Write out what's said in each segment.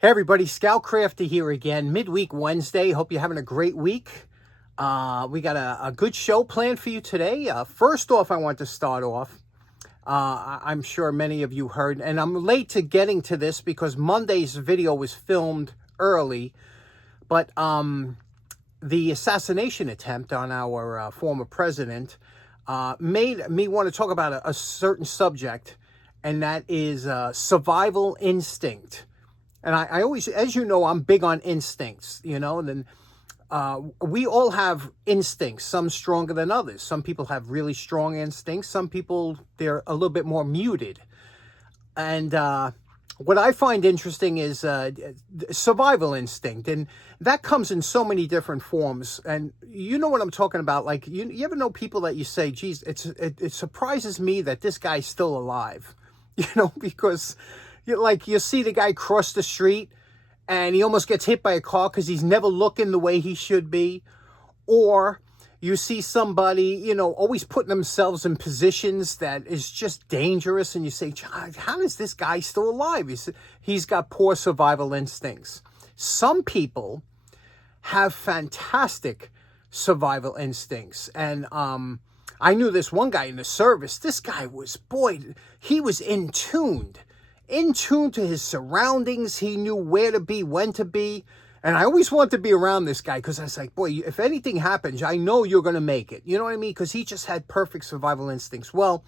Hey everybody, Scout Crafty here again, midweek Wednesday. Hope you're having a great week. We got a good show planned for you today. First off, I want to start off. I'm sure many of you heard, and I'm late to getting to this because Monday's video was filmed early, but the assassination attempt on our former president made me want to talk about a certain subject, and that is survival instinct. And I always, as you know, I'm big on instincts, and then we all have instincts, some stronger than others. Some people have really strong instincts. Some people, they're a little bit more muted. And what I find interesting is survival instinct. And that comes in so many different forms. And you know what I'm talking about? Like, you ever know people that you say, geez, it surprises me that this guy's still alive, because you see the guy cross the street and he almost gets hit by a car because he's never looking the way he should be. Or you see somebody, always putting themselves in positions that is just dangerous. And you say, how is this guy still alive? He's got poor survival instincts. Some people have fantastic survival instincts. And I knew this one guy in the service. This guy was, he was in tune to his surroundings. He knew where to be, when to be. And I always wanted to be around this guy because I was like, boy, if anything happens, I know you're going to make it. You know what I mean? Because he just had perfect survival instincts. Well,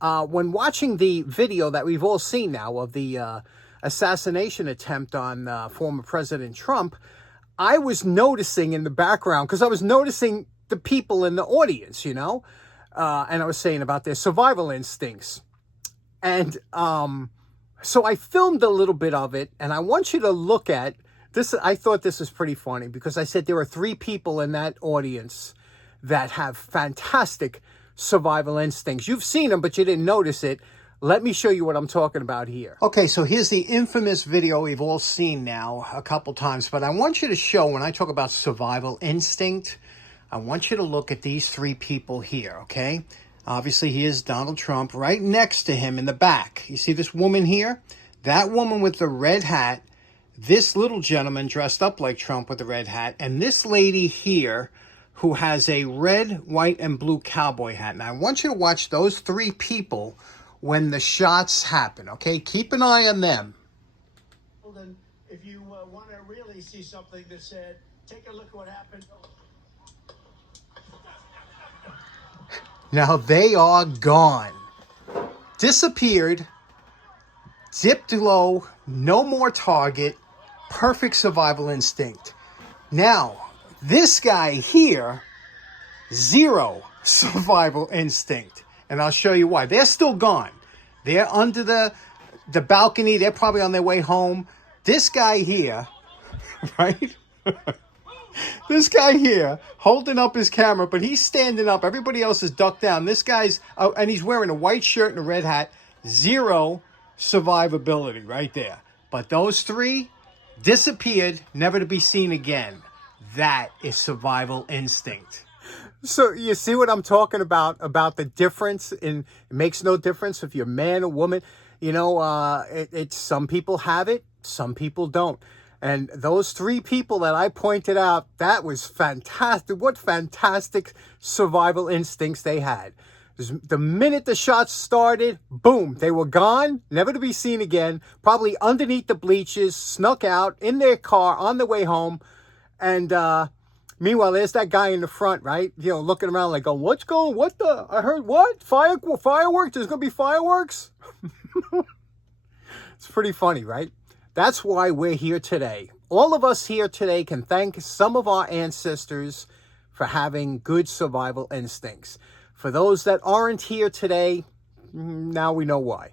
when watching the video that we've all seen now of the assassination attempt on former President Trump, I was noticing in the background, because I was noticing the people in the audience, and I was saying about their survival instincts. And so I filmed a little bit of it, and I want you to look at this. I thought this was pretty funny because I said there are 3 people in that audience that have fantastic survival instincts. You've seen them, but you didn't notice it. Let me show you what I'm talking about here. Okay, so here's the infamous video we've all seen now a couple times, but I want you to show, when I talk about survival instinct, I want you to look at these 3 people here, okay? Obviously, here's Donald Trump. Right next to him in the back, you see this woman here? That woman with the red hat, this little gentleman dressed up like Trump with the red hat, and this lady here who has a red, white, and blue cowboy hat. Now, I want you to watch those 3 people when the shots happen, okay? Keep an eye on them. If you want to really see something that said, take a look at what happened. Now they are gone. Disappeared. Dipped low. No more target. Perfect survival instinct. Now, this guy here, 0 survival instinct. And I'll show you why. They're still gone. They're under the balcony. They're probably on their way home. This guy here, right? This guy here holding up his camera, but he's standing up. Everybody else is ducked down. This guy's, and he's wearing a white shirt and a red hat. 0 survivability right there. But those 3 disappeared, never to be seen again. That is survival instinct. So you see what I'm talking about the difference in, it makes no difference if you're a man or woman. It's some people have it, some people don't. And those 3 people that I pointed out, that was fantastic. What fantastic survival instincts they had. The minute the shots started, boom, they were gone, never to be seen again, probably underneath the bleachers, snuck out in their car on the way home. And meanwhile, there's that guy in the front, right? Looking around like, I heard what? Fireworks? There's going to be fireworks? It's pretty funny, right? That's why we're here today. All of us here today can thank some of our ancestors for having good survival instincts. For those that aren't here today, now we know why.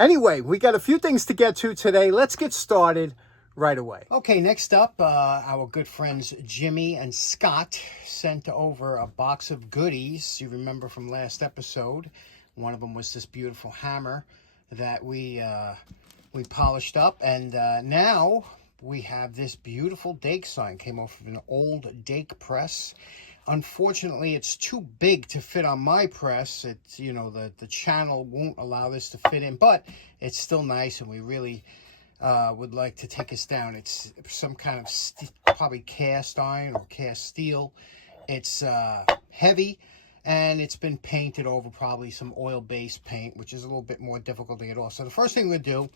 Anyway, we got a few things to get to today. Let's get started right away. Okay, next up, our good friends Jimmy and Scott sent over a box of goodies. You remember from last episode, one of them was this beautiful hammer that we polished up, and now we have this beautiful DAKE sign. Came off of an old DAKE press. Unfortunately, it's too big to fit on my press. It's, the channel won't allow this to fit in, but it's still nice, and we really would like to take us down. It's some kind of probably cast iron or cast steel. It's heavy, and it's been painted over probably some oil-based paint, which is a little bit more difficult to get off. So the first thing we're going to do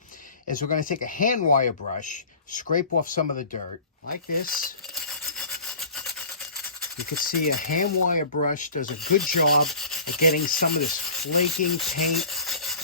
is we're going to take a hand wire brush, scrape off some of the dirt like this. You can see a hand wire brush does a good job of getting some of this flaking paint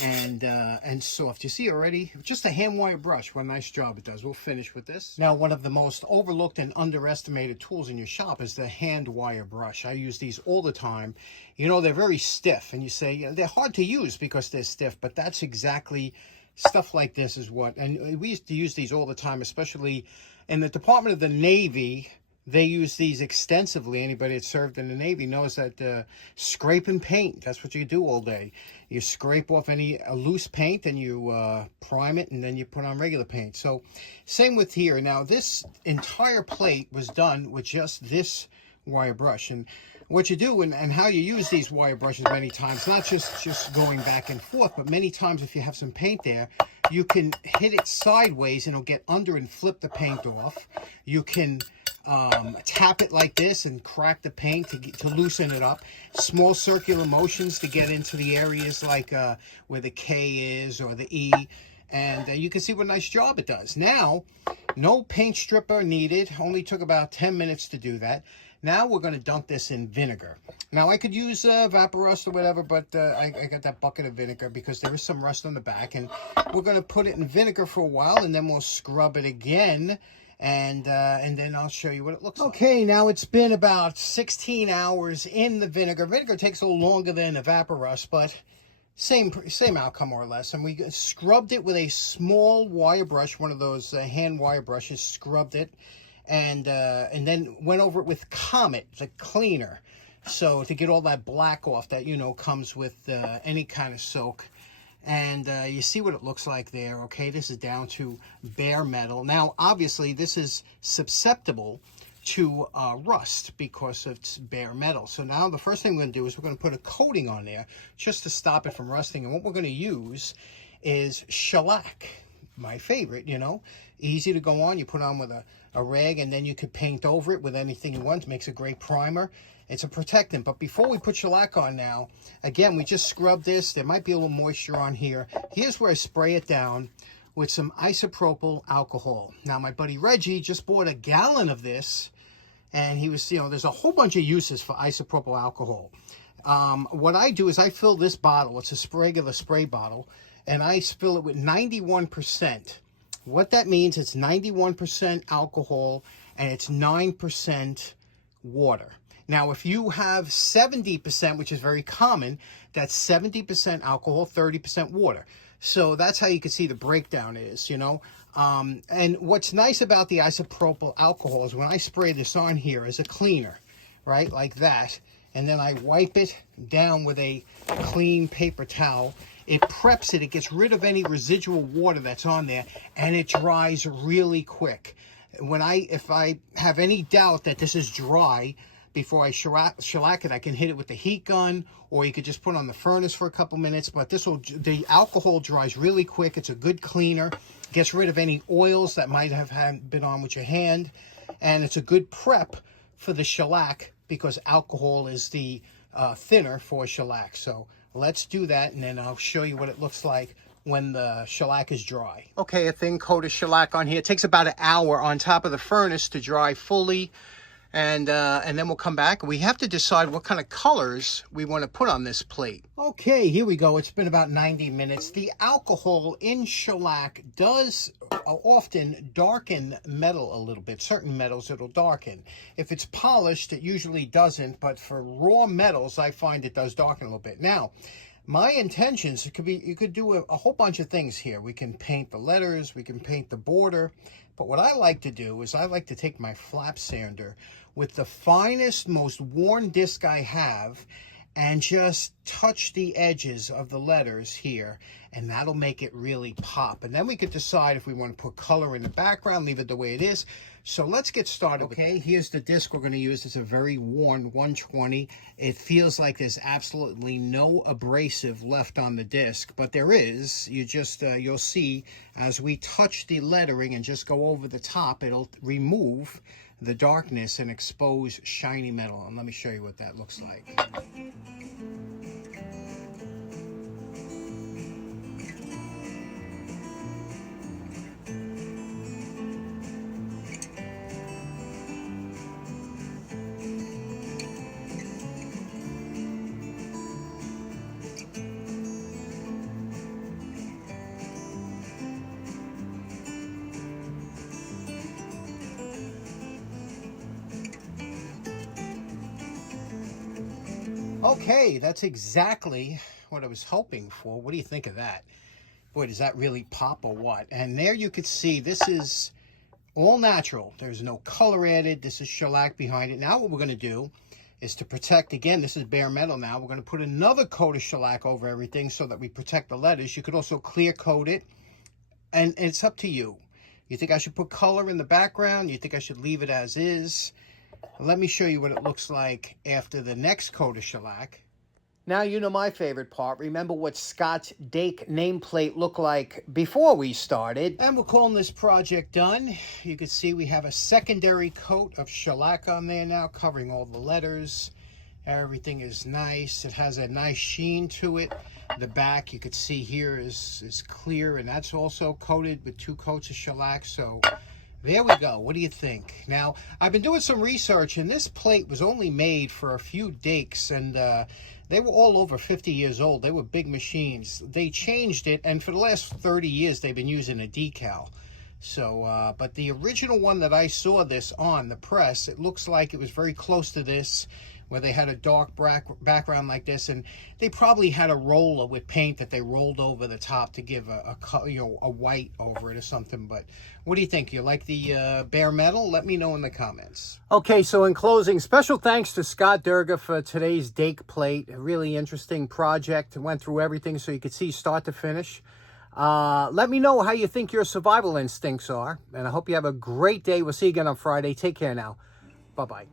and soft. You see already, just a hand wire brush, what a nice job it does. We'll finish with this. Now, one of the most overlooked and underestimated tools in your shop is the hand wire brush. I use these all the time. You know, they're very stiff, and you say, you know, they're hard to use because they're stiff, but that's exactly stuff like this is what, and we used to use these all the time, especially in the Department of the Navy. They use these extensively. Anybody that served in the Navy knows that scraping paint, that's what you do all day. You scrape off any loose paint and you prime it, and then you put on regular paint. So same with here. Now this entire plate was done with just this wire brush. And what you do and how you use these wire brushes many times, not just going back and forth, but many times if you have some paint there, you can hit it sideways and it'll get under and flip the paint off. You can tap it like this and crack the paint to loosen it up. Small circular motions to get into the areas like where the K is or the E. And you can see what a nice job it does. Now, no paint stripper needed. Only took about 10 minutes to do that. Now we're going to dunk this in vinegar. Now I could use Vapor Rust or whatever, but I got that bucket of vinegar because there is some rust on the back. And we're going to put it in vinegar for a while, and then we'll scrub it again. And then I'll show you what it looks like. Okay, now it's been about 16 hours in the vinegar. Vinegar takes a little longer than a Vapor Rust, but same outcome more or less. And we scrubbed it with a small wire brush, one of those hand wire brushes, scrubbed it. And then went over it with Comet, the cleaner. So to get all that black off that, you know, comes with any kind of soak. And you see what it looks like there, okay? This is down to bare metal. Now, obviously, this is susceptible to rust because it's bare metal. So now the first thing we're going to do is we're going to put a coating on there just to stop it from rusting. And what we're going to use is shellac, my favorite, you know. Easy to go on. You put on with a rag, and then you could paint over it with anything you want. It makes a great primer. It's a protectant. But before we put shellac on now, again, we just scrubbed this. There might be a little moisture on here. Here's where I spray it down with some isopropyl alcohol. Now, my buddy Reggie just bought a gallon of this, and he was, you know, there's a whole bunch of uses for isopropyl alcohol. What I do is I fill this bottle. It's a regular spray bottle, and I fill it with 91%. What that means, it's 91% alcohol and it's 9% water. Now, if you have 70%, which is very common, that's 70% alcohol, 30% water. So that's how you can see the breakdown is, you know. And what's nice about the isopropyl alcohol is when I spray this on here as a cleaner, right, like that, and then I wipe it down with a clean paper towel, it preps it, it gets rid of any residual water that's on there, and it dries really quick. If I have any doubt that this is dry, before I shellac it, I can hit it with the heat gun, or you could just put it on the furnace for a couple minutes. But the alcohol dries really quick. It's a good cleaner. Gets rid of any oils that might have been on with your hand. And it's a good prep for the shellac because alcohol is the thinner for shellac. So let's do that, and then I'll show you what it looks like when the shellac is dry. Okay, a thin coat of shellac on here. It takes about an hour on top of the furnace to dry fully. And then we'll come back. We have to decide what kind of colors we want to put on this plate. Okay, here we go. It's been about 90 minutes. The alcohol in shellac does often darken metal a little bit. Certain metals it'll darken. If it's polished, it usually doesn't. But for raw metals, I find it does darken a little bit. Now, my intentions, you could do a whole bunch of things here. We can paint the letters. We can paint the border. But what I like to do is I like to take my flap sander with the finest, most worn disc I have and just touch the edges of the letters here and that'll make it really pop. And then we could decide if we want to put color in the background, leave it the way it is. So let's get started. Okay, here's the disc we're going to use. It's a very worn 120. It feels like there's absolutely no abrasive left on the disc, but there is. You just you'll see as we touch the lettering and just go over the top, it'll remove the darkness and expose shiny metal. And let me show you what that looks like. Okay, that's exactly what I was hoping for. What do you think of that? Boy, does that really pop or what? And there you could see this is all natural. There's no color added. This is shellac behind it. Now what we're going to do is to protect, again, this is bare metal now. We're going to put another coat of shellac over everything so that we protect the letters. You could also clear coat it, and it's up to you. You think I should put color in the background? You think I should leave it as is? Let me show you what it looks like after the next coat of shellac. Now you know my favorite part. Remember what Scott's DAKE nameplate looked like before we started. And we're calling this project done. You can see we have a secondary coat of shellac on there now, covering all the letters. Everything is nice. It has a nice sheen to it. The back, you could see here, is clear, and that's also coated with 2 coats of shellac. So there we go. What do you think? Now, I've been doing some research, and this plate was only made for a few DAKEs, and they were all over 50 years old. They were big machines. They changed it, and for the last 30 years, they've been using a decal. So, but the original one that I saw this on, the press, it looks like it was very close to this, where they had a dark background like this, and they probably had a roller with paint that they rolled over the top to give a white over it or something. But what do you think? You like the bare metal? Let me know in the comments. Okay, so in closing, special thanks to Scott Durga for today's DAKE plate. A really interesting project. Went through everything so you could see start to finish. Let me know how you think your survival instincts are, and I hope you have a great day. We'll see you again on Friday. Take care now. Bye-bye.